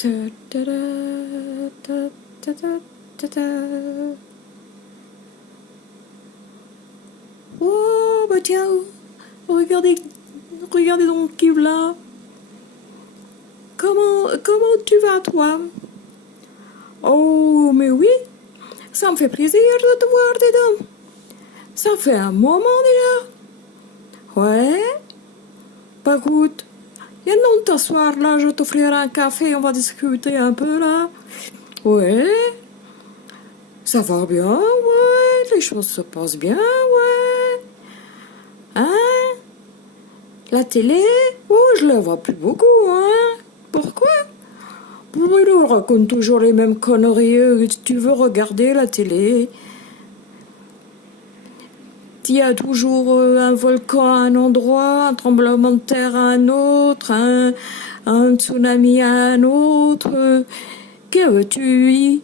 Ta, ta, ta, ta, ta, ta, ta. Oh, bah tiens, regardez, regardez donc Yves là. Comment tu vas, toi? Oh, mais oui, ça me fait plaisir de te voir, dis donc. Ça fait un moment déjà. Ouais. Bah écoute, viens donc t'asseoir là, je t'offrirai un café, on va discuter un peu là. Ouais. Ça va bien, ouais. Les choses se passent bien, ouais. Hein? La télé? Oh, je la vois plus beaucoup, hein. Pourquoi? Oui, on raconte toujours les mêmes conneries. Tu veux regarder la télé? Il y a toujours un volcan à un endroit, un tremblement de terre à un autre, un tsunami à un autre. Que veux-tu?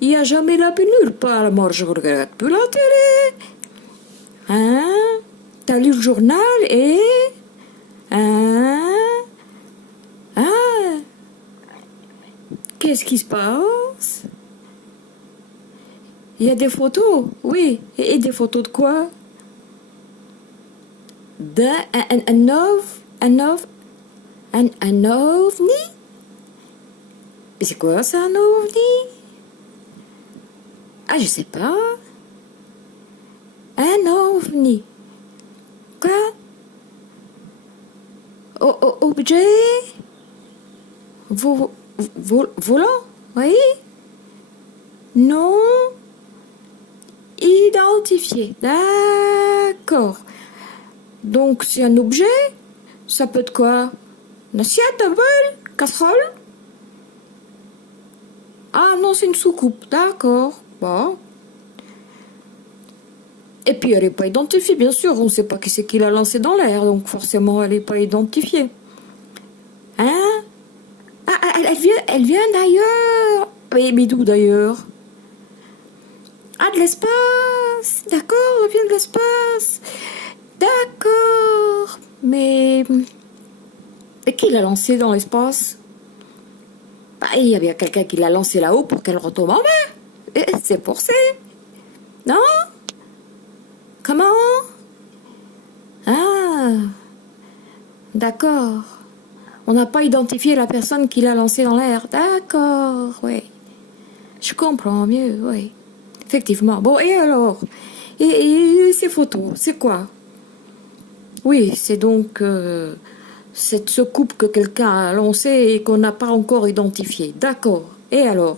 Il n'y a jamais la paix nulle part. Moi, je regarde plus la télé. Hein? T'as lu le journal et... Hein? Ah? Qu'est-ce qui se passe? Il y a des photos, oui. Et des photos de quoi? Un ovni? Mais c'est quoi ça, un ovni? Ah, je sais pas. Un ovni. Quoi? Objet? Volant? Oui? Non identifié. D'accord. Donc, c'est un objet? Ça peut être quoi? Une assiette, un bol? Casserole? Ah non, c'est une soucoupe. D'accord. Bon. Et puis, elle n'est pas identifiée, bien sûr. On ne sait pas qui c'est qui l'a lancée dans l'air, donc forcément, elle n'est pas identifiée. Hein? Ah, elle vient d'ailleurs. Mais d'où d'ailleurs? Ah, de l'espace. D'accord, elle vient de l'espace. D'accord. Mais... Et qui l'a lancée dans l'espace? Bah, il y a bien quelqu'un qui l'a lancée là-haut pour qu'elle retombe en bas. Et c'est forcé. Non? Comment? Ah, d'accord. On n'a pas identifié la personne qui l'a lancée dans l'air. D'accord, oui. Je comprends mieux, oui. Effectivement. Bon, et alors? Et ces photos, c'est quoi? Oui, c'est donc cette soucoupe que quelqu'un a lancée et qu'on n'a pas encore identifiée. D'accord. Et alors?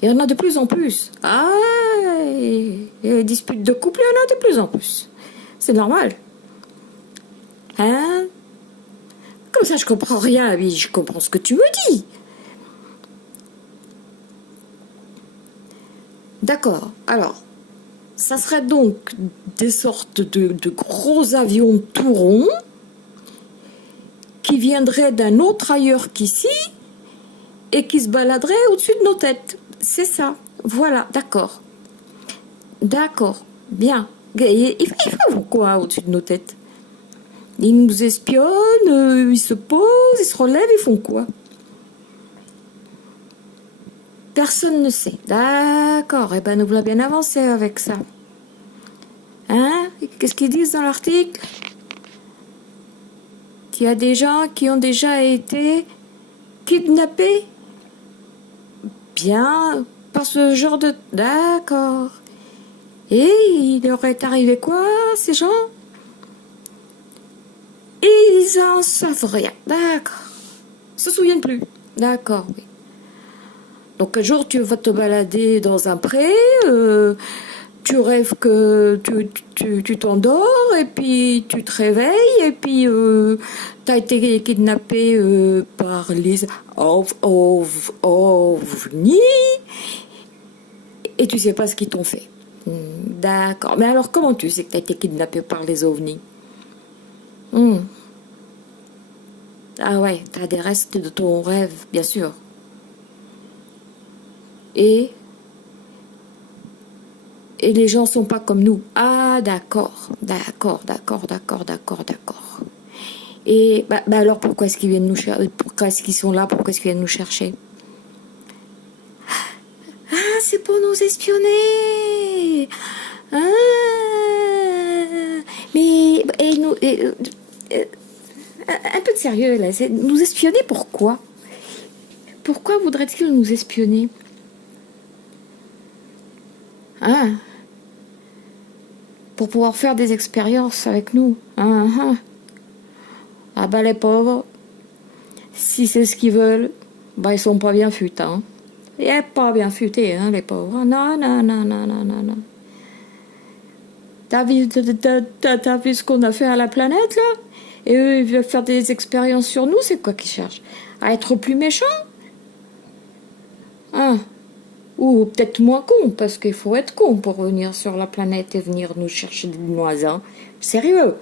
Il y en a de plus en plus. Ah, et les disputes de couple, il y en a de plus en plus. C'est normal. Hein? Comme ça, je comprends rien, mais je comprends ce que tu me dis. D'accord. Alors, ça serait donc des sortes de gros avions tout ronds qui viendraient d'un autre ailleurs qu'ici et qui se baladeraient au-dessus de nos têtes. C'est ça. Voilà, d'accord. D'accord. Bien. Ils font quoi au-dessus de nos têtes? Ils nous espionnent, ils se posent, ils se relèvent, ils font quoi? Personne ne sait. D'accord, eh ben nous voilà bien avancé avec ça. Hein? Qu'est-ce qu'ils disent dans l'article? Qu'il y a des gens qui ont déjà été kidnappés? Bien, par ce genre de... D'accord. Et il leur est arrivé quoi, ces gens? Ils en savent rien. D'accord. Ils se souviennent plus. D'accord, oui. Donc un jour, tu vas te balader dans un pré, tu rêves que tu t'endors, et puis tu te réveilles, et puis tu as été kidnappé par les ovnis, et tu sais pas ce qu'ils t'ont fait. D'accord. Mais alors, comment tu sais que tu as été kidnappé par les ovnis? Ah ouais, tu as des restes de ton rêve, bien sûr. Et les gens sont pas comme nous. Ah, d'accord, d'accord, d'accord, d'accord, d'accord, d'accord. Et alors pourquoi est-ce qu'ils viennent nous chercher? Pourquoi est-ce qu'ils sont là? Pourquoi est-ce qu'ils viennent nous chercher? Ah, c'est pour nous espionner. Ah, mais un peu de sérieux là. Nous espionner pourquoi? Pourquoi voudrait-il nous espionner? Ah, pour pouvoir faire des expériences avec nous. Ah bah les pauvres, si c'est ce qu'ils veulent, ils sont pas bien futés. Hein. Ils sont pas bien futés, hein, les pauvres. Non, non, non, non, non, non, non. T'as vu ce qu'on a fait à la planète, là? Et eux, ils veulent faire des expériences sur nous, c'est quoi qu'ils cherchent? À être plus méchants? Hein? Ou peut-être moins cons, parce qu'il faut être con pour venir sur la planète et venir nous chercher des noises. Hein. Sérieux.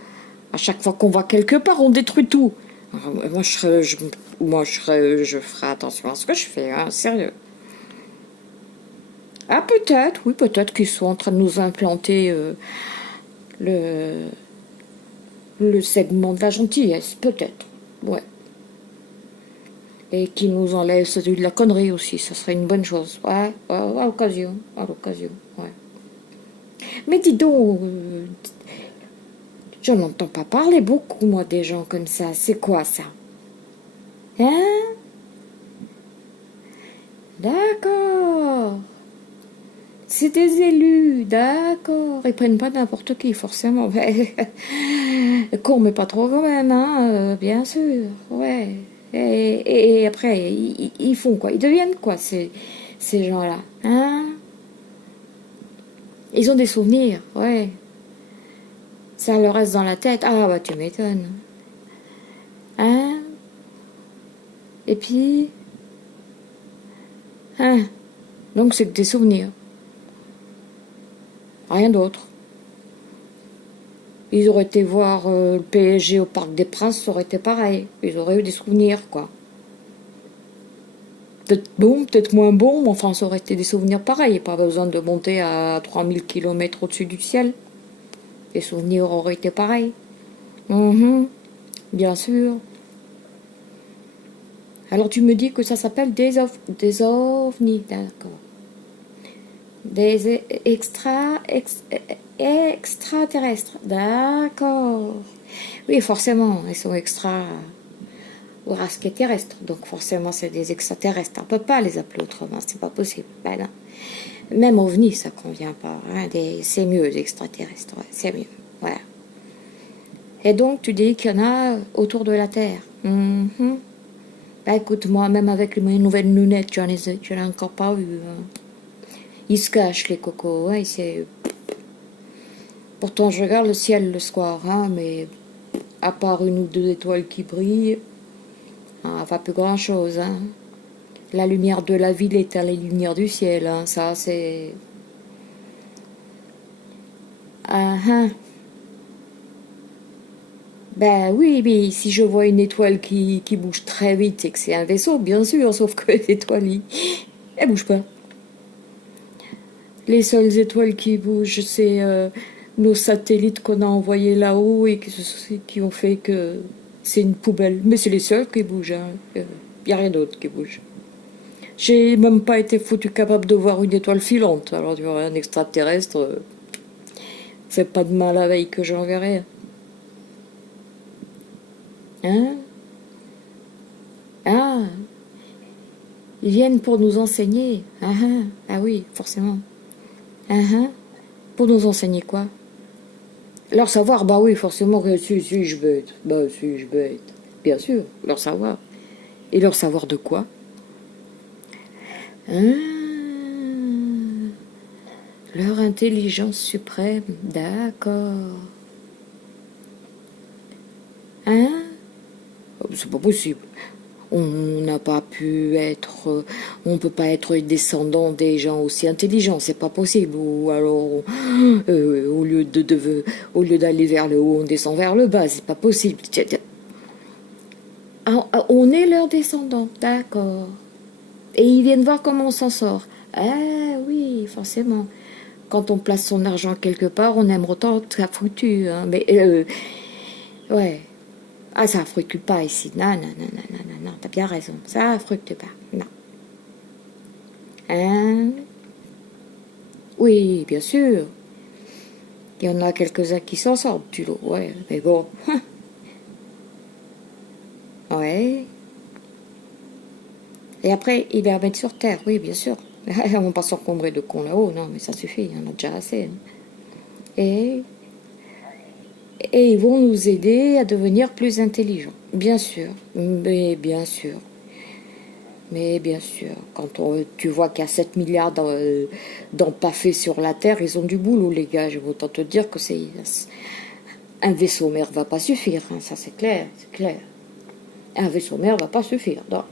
À chaque fois qu'on va quelque part, on détruit tout. Alors, je ferai attention à ce que je fais, hein, sérieux. Ah, peut-être, oui, peut-être qu'ils sont en train de nous implanter le segment de la gentillesse, peut-être, ouais. Et qui nous enlève celui de la connerie aussi, ça serait une bonne chose, ouais, à l'occasion, ouais. Mais dis donc, je n'entends pas parler beaucoup, moi, des gens comme ça, c'est quoi ça? Hein? D'accord. C'est des élus, d'accord. Ils prennent pas n'importe qui, forcément. Con, mais pas trop quand même, hein, bien sûr. Ouais. Et après, ils font quoi? Ils deviennent quoi, ces gens-là? Hein? Ils ont des souvenirs, ouais. Ça leur reste dans la tête. Ah, bah, tu m'étonnes. Hein? Et puis... Hein? Donc, c'est que des souvenirs. Rien d'autre. Ils auraient été voir le PSG au Parc des Princes, ça aurait été pareil. Ils auraient eu des souvenirs, quoi. Peut-être bon, peut-être moins bon, mais enfin, ça aurait été des souvenirs pareils. Pas besoin de monter à 3000 km au-dessus du ciel. Les souvenirs auraient été pareils. Bien sûr. Alors tu me dis que ça s'appelle des ovnis, d'accord. Des extraterrestres, d'accord. Oui, forcément, ils sont extra ou race terrestre, donc forcément c'est des extraterrestres. On peut pas les appeler autrement, c'est pas possible. Ben non. Même ovni, ça convient pas. Hein, c'est mieux les extraterrestres, ouais, c'est mieux. Voilà. Et donc tu dis qu'il y en a autour de la Terre. Ben écoute, moi même avec mes nouvelles lunettes, j'en ai encore pas vu. Hein. Ils se cachent les cocos, hein, pourtant je regarde le ciel le soir, hein, mais à part une ou deux étoiles qui brillent, hein, pas plus grand chose. Hein. La lumière de la ville est à la lumière du ciel, hein, ça c'est... Ben oui, mais si je vois une étoile qui bouge très vite, c'est que c'est un vaisseau, bien sûr, sauf que l'étoile, elle bouge pas. Les seules étoiles qui bougent, c'est nos satellites qu'on a envoyés là-haut et qui ont fait que c'est une poubelle. Mais c'est les seuls qui bougent. Il n'y a rien d'autre qui bouge. J'ai même pas été foutu capable de voir une étoile filante. Alors tu vois, un extraterrestre, c'est pas de mal la veille que j'en verrai. Hein? Ah, ils viennent pour nous enseigner. Ah oui, forcément. Pour nous enseigner quoi? Leur savoir, bah oui, forcément que si je bête. Bah si je bête. Bien sûr, leur savoir. Et leur savoir de quoi? Leur intelligence suprême, d'accord. C'est pas possible. On n'a pas pu être, on peut pas être descendant des gens aussi intelligents, c'est pas possible. Ou alors, au lieu d'aller vers le haut, on descend vers le bas, c'est pas possible. On est leurs descendants, d'accord. Et ils viennent voir comment on s'en sort. Ah oui, forcément. Quand on place son argent quelque part, on aime autant que ça foutu. Hein. Mais ouais. Ah, ça fructue pas ici. Non, non, non, non, non, non, non, t'as bien raison. Ça fructue pas. Non. Hein? Oui, bien sûr. Il y en a quelques-uns qui s'en sortent du lot, ouais. Mais bon. Ouais. Et après, il va mettre sur terre, oui, bien sûr. On va pas s'encombrer de cons là-haut, non, mais ça suffit, il y en a déjà assez. Hein. Et, et ils vont nous aider à devenir plus intelligents, bien sûr, mais bien sûr. Mais bien sûr, quand tu vois qu'il y a 7 milliards d'empaffés sur la Terre, ils ont du boulot, les gars. Je veux autant te dire que c'est un vaisseau mère va pas suffire, hein, ça c'est clair, c'est clair. Un vaisseau mère va pas suffire, non.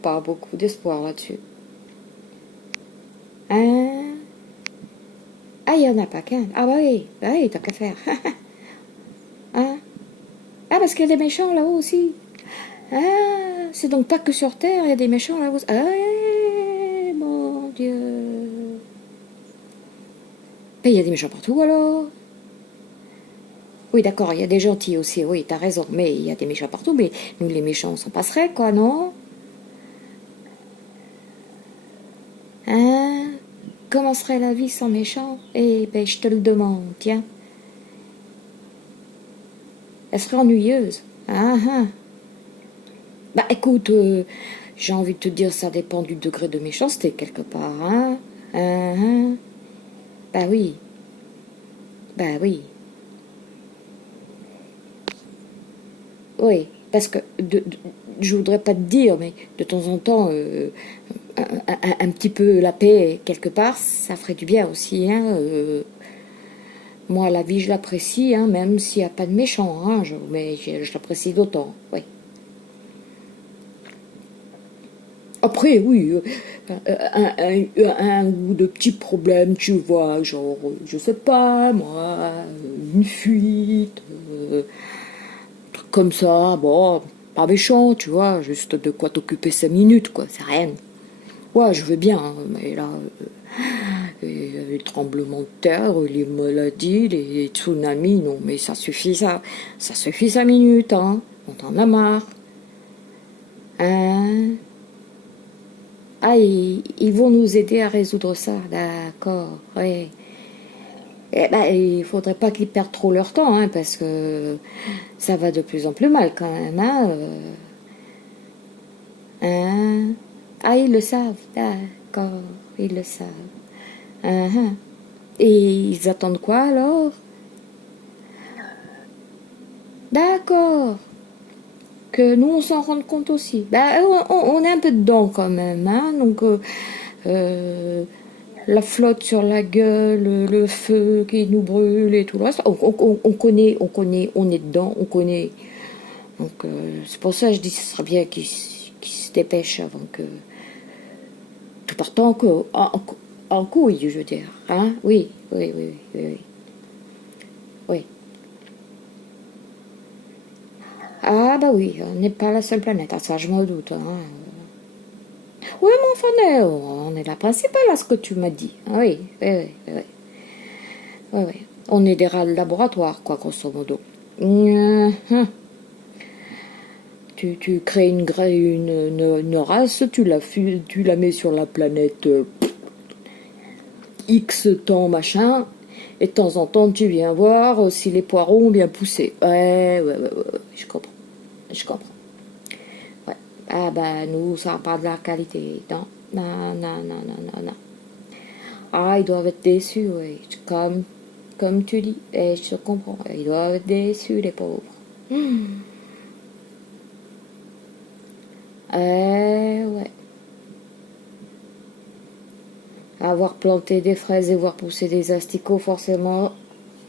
Pas beaucoup d'espoir là-dessus. Hein? Ah, il y en a pas qu'un. Ah bah oui, t'as qu'à faire. Hein? Ah, parce qu'il y a des méchants là-haut aussi. Ah, c'est donc pas que sur Terre, il y a des méchants là-haut. Ah, mon Dieu. Ben, il y a des méchants partout alors. Oui, d'accord, il y a des gentils aussi, oui, t'as raison. Mais il y a des méchants partout, mais nous les méchants, on s'en passerait, quoi, non? Hein? Comment serait la vie sans méchants? Eh ben, je te le demande, tiens. Elle serait ennuyeuse. Ah, ah. Bah écoute, j'ai envie de te dire, ça dépend du degré de méchanceté quelque part, hein? Ah, ah. Bah oui, bah oui, oui, parce que je voudrais pas te dire, mais de temps en temps, un petit peu la paix quelque part, ça ferait du bien aussi, hein? Moi, la vie, je l'apprécie, hein, même s'il n'y a pas de méchant, hein, mais je l'apprécie d'autant, oui. Après, oui, un ou deux petits problèmes, tu vois, genre, je sais pas, moi, une fuite, truc comme ça, bon, pas méchant, tu vois, juste de quoi t'occuper 5 minutes, quoi, c'est rien. Ouais, je veux bien, hein, mais là, les tremblements de terre, les maladies, les tsunamis, non, mais ça suffit 5 minutes, hein, on en a marre, hein. Ah, ils vont nous aider à résoudre ça, d'accord, oui. Eh ben, il faudrait pas qu'ils perdent trop leur temps, hein, parce que ça va de plus en plus mal quand même, hein. Hein. Ah, ils le savent, d'accord, ils le savent. Hein, hein. Et ils attendent quoi alors? D'accord, que nous on s'en rende compte aussi. Ben, on est un peu dedans quand même, hein, donc la flotte sur la gueule, le feu qui nous brûle et tout le reste. On connaît, on est dedans, on connaît. Donc c'est pour ça que je dis que ce serait bien qu'ils se dépêchent avant que tout parte en couille, je veux dire. Hein? Oui, oui, oui, oui, oui. Oui. Ah bah oui, on n'est pas la seule planète, ah, ça je m'en doute. Hein. Oui, mais enfin, on est la principale à ce que tu m'as dit. Ah oui, oui, oui, oui, oui. Oui, oui. On est des rats de laboratoire, quoi, grosso modo. Tu crées une race, tu la mets sur la planète X temps, machin, et de temps en temps, tu viens voir si les poireaux ont bien poussé. Ouais, ouais, ouais, ouais, ouais, je comprends. Je comprends. Ouais. Ah ben, nous, ça n'a pas de la qualité. Non, non, non, non, non, non, non. Ah, ils doivent être déçus, oui. Comme tu dis, et je comprends. Ils doivent être déçus, les pauvres. Ouais. Avoir planté des fraises et voir pousser des asticots, forcément,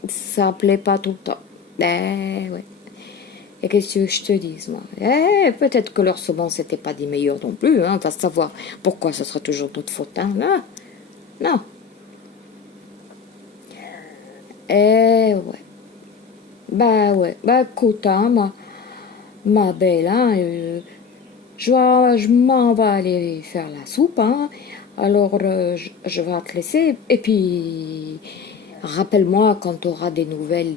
ça plaît pas tout le temps. Ouais. Et qu'est-ce que je te dise, moi? Peut-être que leur semence n'était pas des meilleures non plus, hein. Va savoir pourquoi ce serait toujours notre faute, hein. Non, non. Ouais. Ouais. Bah, écoute, hein, moi, ma belle, hein, je m'en vais aller faire la soupe, hein. Alors, je vais te laisser. Et puis, rappelle-moi quand tu auras des nouvelles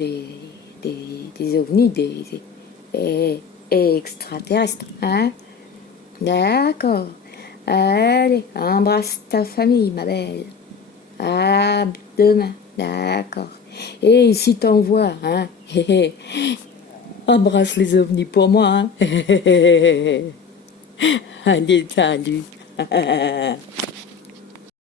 des ovnis, extraterrestres, hein? D'accord. Allez, embrasse ta famille, ma belle. À demain, d'accord. Et si t'en vois, hein, embrasse les ovnis pour moi, hein. Allez, salut.